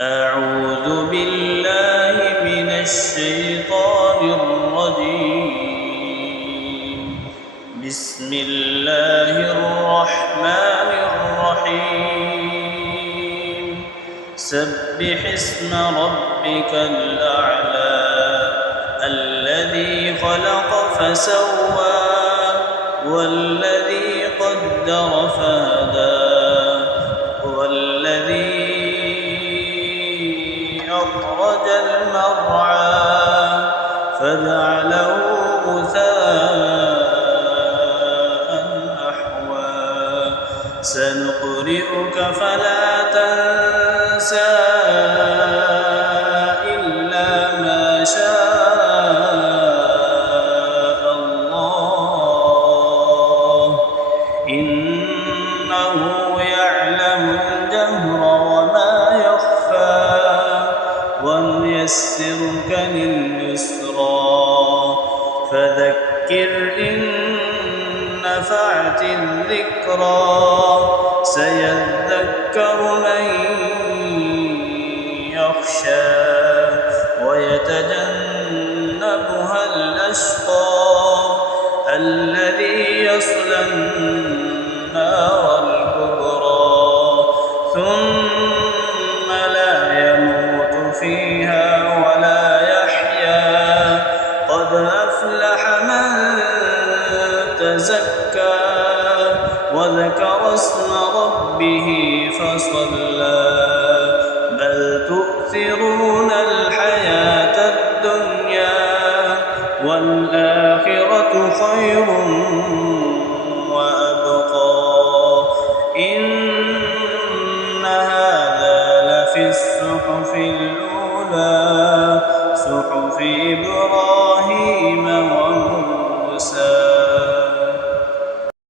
أعوذ بالله من الشيطان الرجيم. بسم الله الرحمن الرحيم. سبح اسم ربك الأعلى الذي خلق فسوى والذي قدر فهدى والذي أخرج المرعى فجعله غثاء أحوى سنقرئك فلا تنسى إلا ما شاء الله إنه يعلم الجهر وما يخفى ونيسرك لليسرى فذكر إن نفعت الذكرى سيذكر من يخشى ويتجنبها الأشقى الذي يصلى النار الكبرى ثم لا يموت فيها ولا يحيا قد أفلح من تزكى وذكر اسم ربه فصلى بل تؤثرون الحياة الدنيا والآخرة خير وأبقى إن هذا لفي الصحف الأولى صحف إبراهيم وموسى